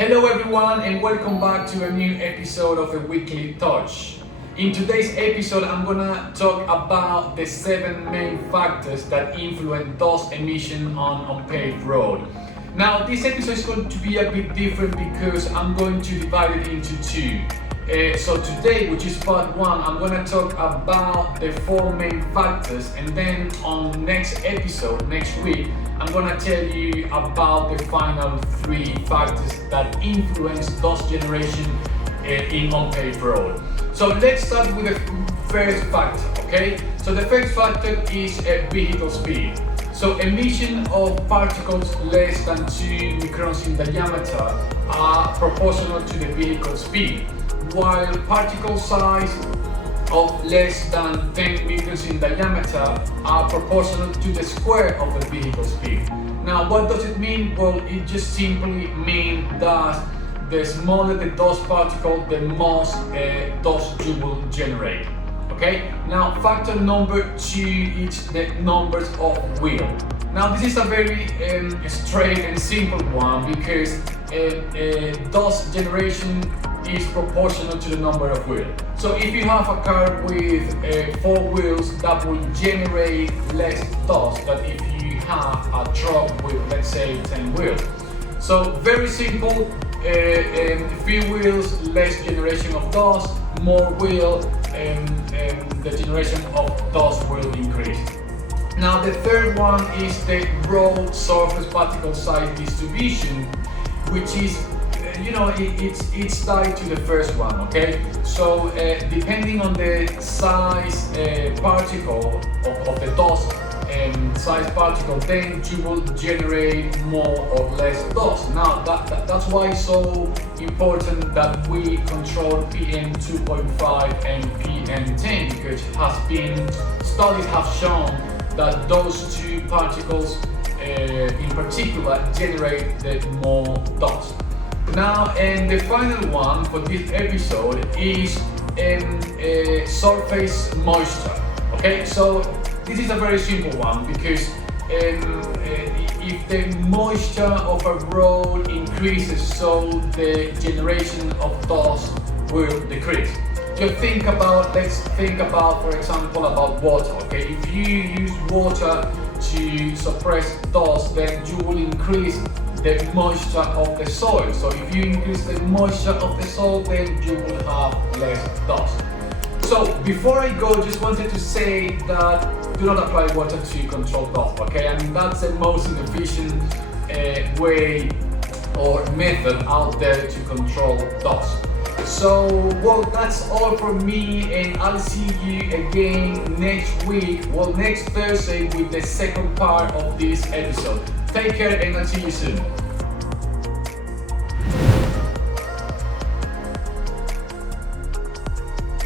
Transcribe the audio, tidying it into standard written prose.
Hello everyone and welcome back to a new episode of the Weekly Touch. In today's episode I'm gonna talk about the 7 main factors that influence dust emission on unpaved road. Now this episode is going to be a bit different because I'm going to divide it into two. So today, which is part 1, I'm going to talk about the 4 main factors, and then on next episode, next week, I'm going to tell you about the final 3 factors that influence dust generation in unpaved road. So let's start with the first factor, okay? So the first factor is vehicle speed. So emission of particles less than 2 microns in diameter are proportional to the vehicle speed, while particle size of less than 10 microns in diameter are proportional to the square of the vehicle speed. Now, what does it mean? Well, it just simply means that the smaller the dust particle, the most dust you will generate. Okay? Now, factor number 2 is the numbers of wheel. Now, this is a very straight and simple one because dust generation is proportional to the number of wheels. So if you have a car with 4 wheels, that will generate less dust than if you have a truck with, let's say, 10 wheels. So very simple, few wheels, less generation of dust, more wheel, the generation of dust will increase. Now the third one is the road surface particle size distribution, which is it's tied to the first one, okay? So depending on the size particle of the dust size particle, then you will generate more or less dust. Now that's why it's so important that we control PM 2.5 and PM 10, because studies have shown that those 2 particles in particular generate the more dust. Now, and the final one for this episode is surface moisture. Okay, so this is a very simple one because if the moisture of a road increases, so the generation of dust will decrease. Let's think about, for example, about water. Okay, if you use water to suppress dust, then you will increase the moisture of the soil. So if you increase the moisture of the soil, then you will have less dust. So before I go, just wanted to say that do not apply water to control dust, okay? I mean, that's the most inefficient way or method out there to control dust. So, well, that's all from me, and I'll see you again next week, well, next Thursday, with the second part of this episode. Take care and I'll see you soon.